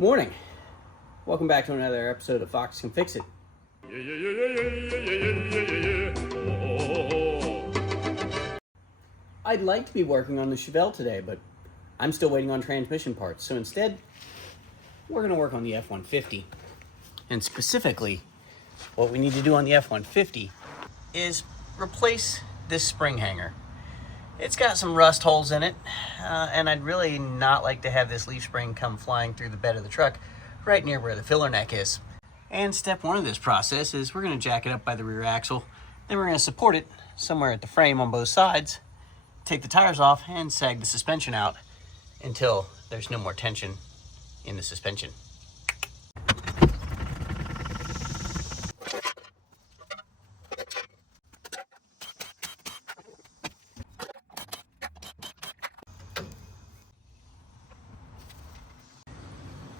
Morning. Welcome back to another episode of Fox Can Fix It. I'd like to be working on the Chevelle today, but I'm still waiting on transmission parts. So instead, we're going to work on the F-150. And specifically, what we need to do on the F-150 is replace this spring hanger. It's got some rust holes in it, and I'd really not like to have this leaf spring come flying through the bed of the truck right near where the filler neck is. And step one of this process is we're going to jack it up by the rear axle, then we're going to support it somewhere at the frame on both sides, take the tires off, and sag the suspension out until there's no more tension in the suspension.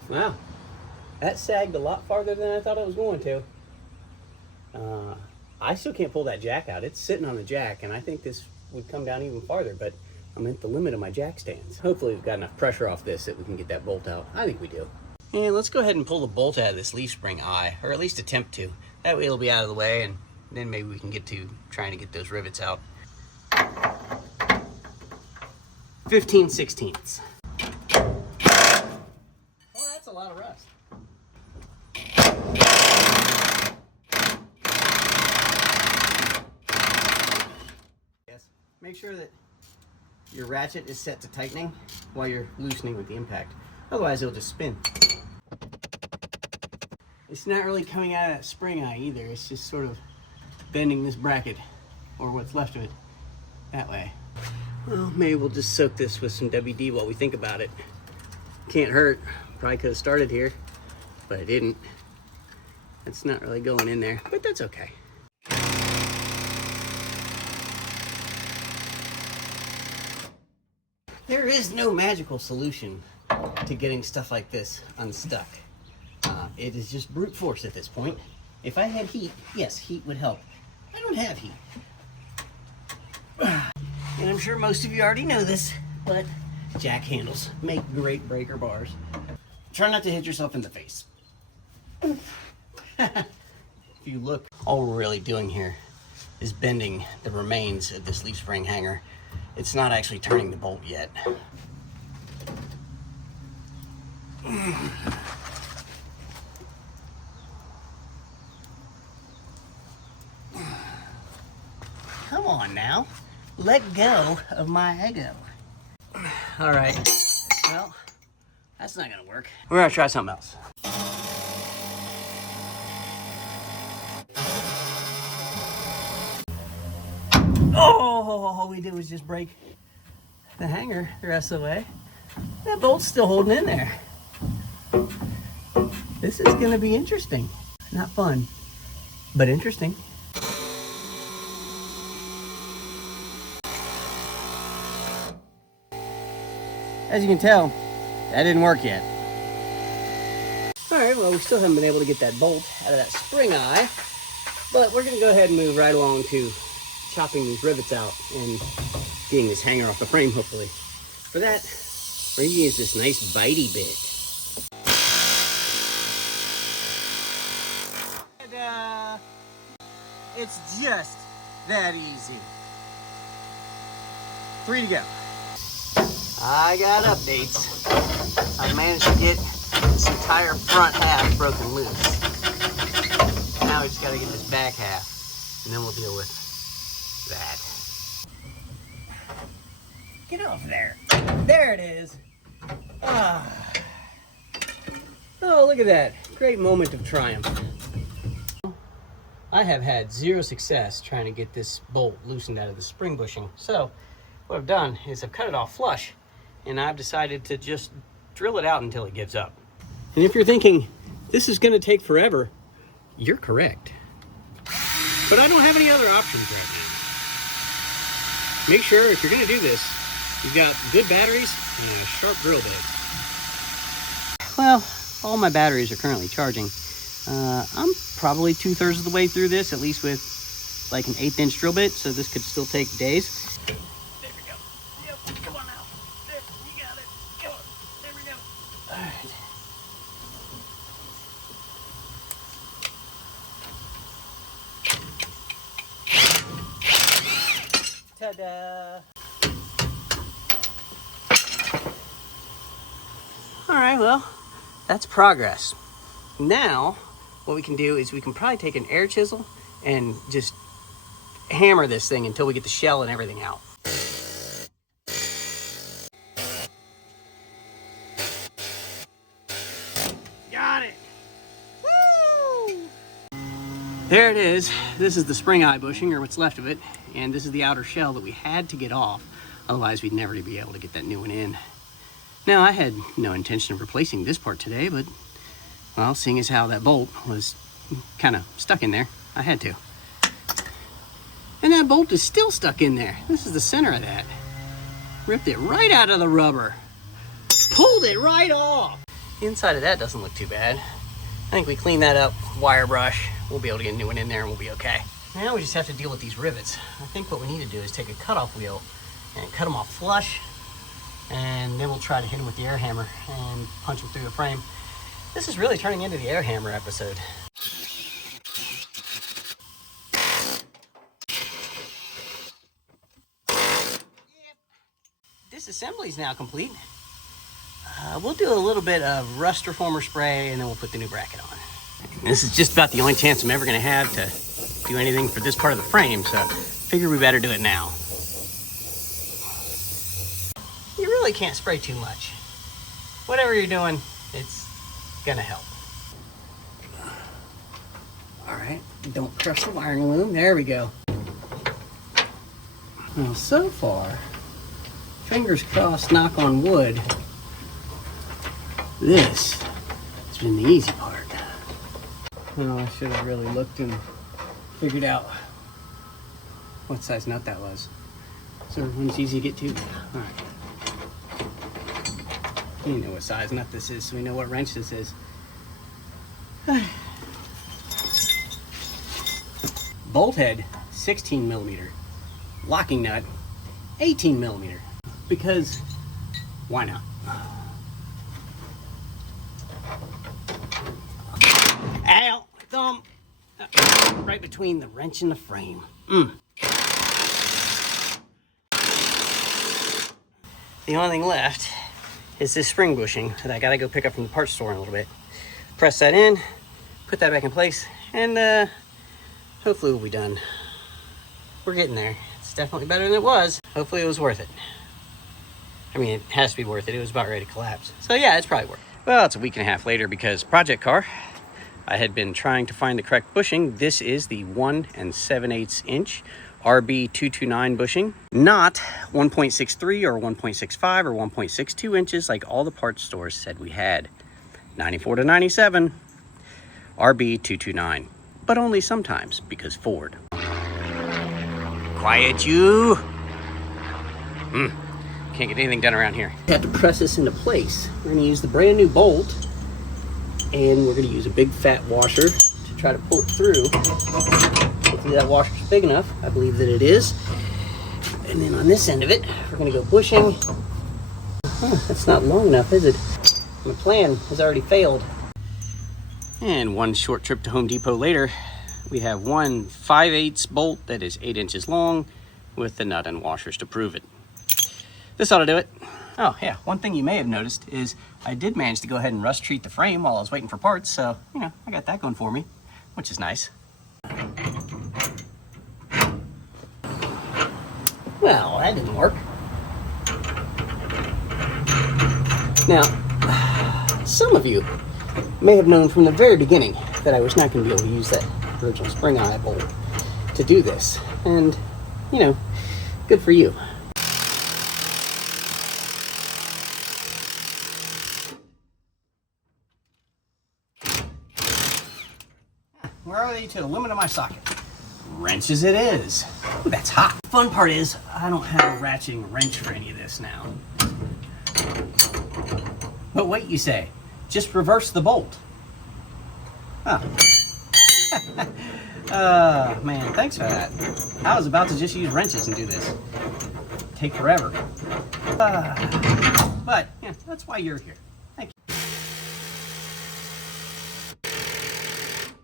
Wow, that sagged a lot farther than I thought it was going to. I still can't pull that jack out. It's sitting on the jack, and I think this would come down even farther, but I'm at the limit of my jack stands. Hopefully we've got enough pressure off this that we can get that bolt out. I think we do. And let's go ahead and pull the bolt out of this leaf spring eye, or at least attempt to. That way it'll be out of the way, and then maybe we can get to trying to get those rivets out. 15/16. That's a lot of rust. Yes. Make sure that your ratchet is set to tightening while you're loosening with the impact. Otherwise, it'll just spin. It's not really coming out of that spring eye either. It's just sort of bending this bracket, or what's left of it, that way. Well, maybe we'll just soak this with some WD while we think about it. Can't hurt. Probably could have started here, but I didn't. It's not really going in there, but that's okay. There is no magical solution to getting stuff like this unstuck. It is just brute force at this point. If I had heat, yes, heat would help. I don't have heat. And I'm sure most of you already know this, but jack handles make great breaker bars. Try not to hit yourself in the face. If you look, all we're really doing here is bending the remains of this leaf spring hanger. It's not actually turning the bolt yet. Come on now, let go of my ego. All right, well, that's not gonna work. We're gonna try something else. Oh, all we did was just break the hanger the rest of the way. That bolt's still holding in there. This is gonna be interesting. Not fun, but interesting. As you can tell, that didn't work yet. All right, well, we still haven't been able to get that bolt out of that spring eye, but we're gonna go ahead and move right along to chopping these rivets out and getting this hanger off the frame, hopefully. For that, we're gonna use this nice bitey bit. Ta-da! It's just that easy. 3 to go. I got updates. I managed to get this entire front half broken loose. Now we just gotta get this back half, and then we'll deal with that. Get off there. There it is. Ah. Oh, look at that. Great moment of triumph. I have had zero success trying to get this bolt loosened out of the spring bushing. So what I've done is I've cut it off flush, and I've decided to just drill it out until it gives up. And if you're thinking, this is gonna take forever, you're correct. But I don't have any other options right now. Make sure if you're gonna do this, you've got good batteries and a sharp drill bit. Well, all my batteries are currently charging. I'm probably 2/3 of the way through this, at least with like an 1/8 inch drill bit, so this could still take days. There we go. Yep, come on now. There, you got it. Come on. There we go. All right. Ta-da! All right, well, that's progress. Now, what we can do is we can probably take an air chisel and just hammer this thing until we get the shell and everything out. Got it! Woo! There it is. This is the spring eye bushing, or what's left of it, and this is the outer shell that we had to get off. Otherwise, we'd never be able to get that new one in. Now, I had no intention of replacing this part today, but, well, seeing as how that bolt was kind of stuck in there, I had to. And that bolt is still stuck in there. This is the center of that. Ripped it right out of the rubber. Pulled it right off. The inside of that doesn't look too bad. I think we clean that up, wire brush, we'll be able to get a new one in there and we'll be okay. Now we just have to deal with these rivets. I think what we need to do is take a cutoff wheel and cut them off flush, and then we'll try to hit them with the air hammer and punch them through the frame. This is really turning into the air hammer episode. Disassembly is now complete. We'll do a little bit of rust reformer spray and then we'll put the new bracket on. This is just about the only chance I'm ever gonna have to do anything for this part of the frame, so figure we better do it now. You really can't spray too much. Whatever you're doing, it's gonna help. All right, don't crush the wiring loom. There we go. Well, so far, fingers crossed, knock on wood, this has been the easy part. Oh, I should have really looked and figured out what size nut that was. So everyone's easy to get to. All right. You know what size nut this is, so we know what wrench this is. Bolt head, 16 millimeter. Locking nut, 18 millimeter. Because why not? Ow, thumb. Right between the wrench and the frame. The only thing left is this spring bushing that I gotta go pick up from the parts store in a little bit. Press that in, put that back in place, and hopefully we'll be done. We're getting there. It's definitely better than it was. Hopefully it was worth it. I mean, it has to be worth it. It was about ready to collapse. So yeah, it's probably worth it. Well, it's a week and a half later because project car. I had been trying to find the correct bushing. This is the 1 7/8 inch RB229 bushing, not 1.63 or 1.65 or 1.62 inches like all the parts stores said we had. 94 to 97, RB229, but only sometimes because Ford. Quiet you. Can't get anything done around here. I have to press this into place. We're gonna use the brand new bolt, and we're gonna use a big fat washer to try to pull it through. Hopefully that washer's big enough. I believe that it is. And then on this end of it, we're gonna go bushing. That's not long enough, is it? My plan has already failed. And one short trip to Home Depot later, we have one 5/8 bolt that is 8 inches long with the nut and washers to prove it. This ought to do it. Oh yeah, one thing you may have noticed is I did manage to go ahead and rust treat the frame while I was waiting for parts, so, you know, I got that going for me, which is nice. Well, that didn't work. Now, some of you may have known from the very beginning that I was not going to be able to use that original spring eye bolt to do this, and, you know, good for you. Where are they to the limit of my socket? Wrenches it is. Ooh, that's hot. The fun part is I don't have a ratcheting wrench for any of this now. But wait, you say, just reverse the bolt. Oh. Man, thanks for that. I was about to just use wrenches and do this. Take forever. But yeah, that's why you're here. Thank you.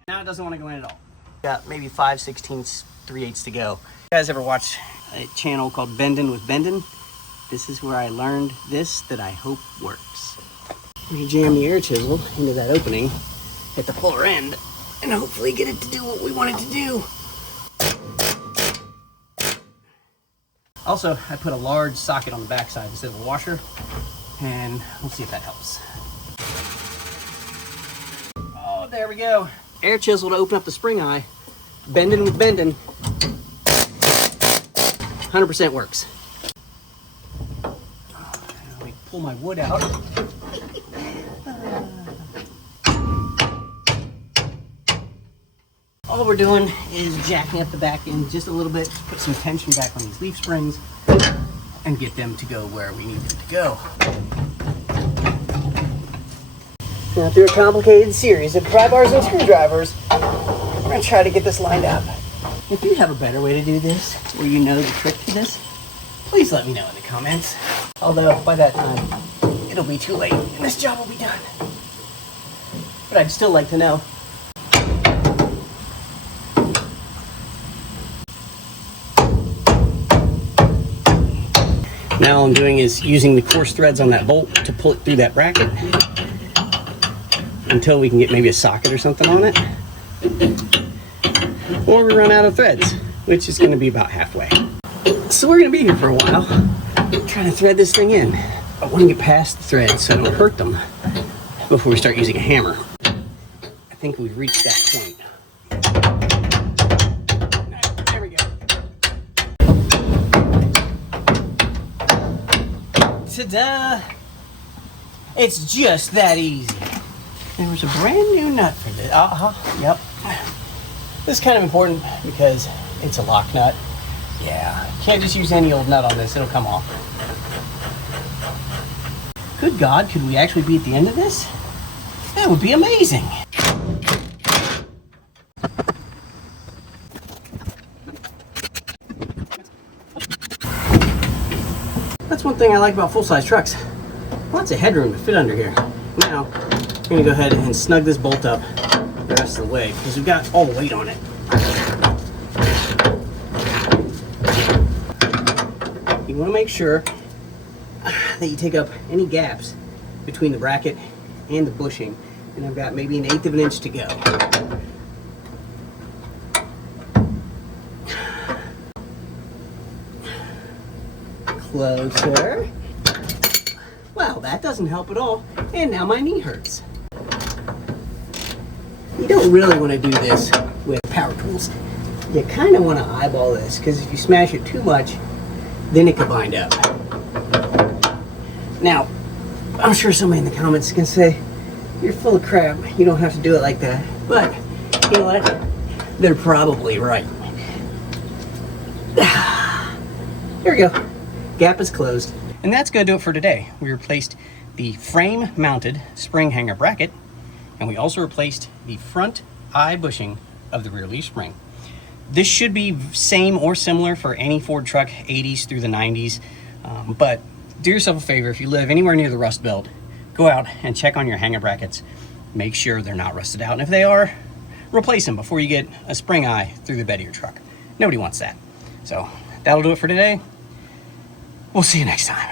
Now it doesn't want to go in at all. Got maybe 5/16, 3/8 to go. You guys ever watch a channel called Bendin' with Bendin. This is where I learned this that I hope works. We're gonna jam the air chisel into that opening at the far end and hopefully get it to do what we want it to do. Also, I put a large socket on the backside instead of a washer, and let's see if that helps. Oh, there we go. Air chisel to open up the spring eye. Bendin' with Bendin. 100% works. Let me pull my wood out. All we're doing is jacking up the back end just a little bit, put some tension back on these leaf springs, and get them to go where we need them to go. Now, through a complicated series of pry bars and screwdrivers, we're going to try to get this lined up. If you have a better way to do this, or you know the trick to this, please let me know in the comments. Although, by that time, it'll be too late, and this job will be done. But I'd still like to know. Now all I'm doing is using the coarse threads on that bolt to pull it through that bracket until we can get maybe a socket or something on it. Or we run out of threads, which is going to be about halfway. So we're going to be here for a while, trying to thread this thing in. I want to get past the threads so I don't hurt them before we start using a hammer. I think we've reached that point. There we go. Ta-da! It's just that easy. There was a brand new nut for this. Yep. This is kind of important because it's a lock nut. Yeah, can't just use any old nut on this, it'll come off. Good God, could we actually be at the end of this? That would be amazing. That's one thing I like about full-size trucks. Lots of headroom to fit under here. Now, I'm gonna go ahead and snug this bolt up the rest of the way because we've got all the weight on it. You want to make sure that you take up any gaps between the bracket and the bushing, and I've got maybe 1/8 of an inch to go. Closer. Well, that doesn't help at all, and now my knee hurts. You don't really want to do this with power tools. You kind of want to eyeball this, because if you smash it too much, then it could bind up. Now, I'm sure somebody in the comments can say, you're full of crap, you don't have to do it like that. But, you know what? They're probably right. There we go. Gap is closed. And that's going to do it for today. We replaced the frame-mounted spring hanger bracket, and we also replaced the front eye bushing of the rear leaf spring. This should be same or similar for any Ford truck, 80s through the 90s, but do yourself a favor, if you live anywhere near the Rust Belt, go out and check on your hanger brackets. Make sure they're not rusted out, and if they are, replace them before you get a spring eye through the bed of your truck. Nobody wants that. So that'll do it for today. We'll see you next time.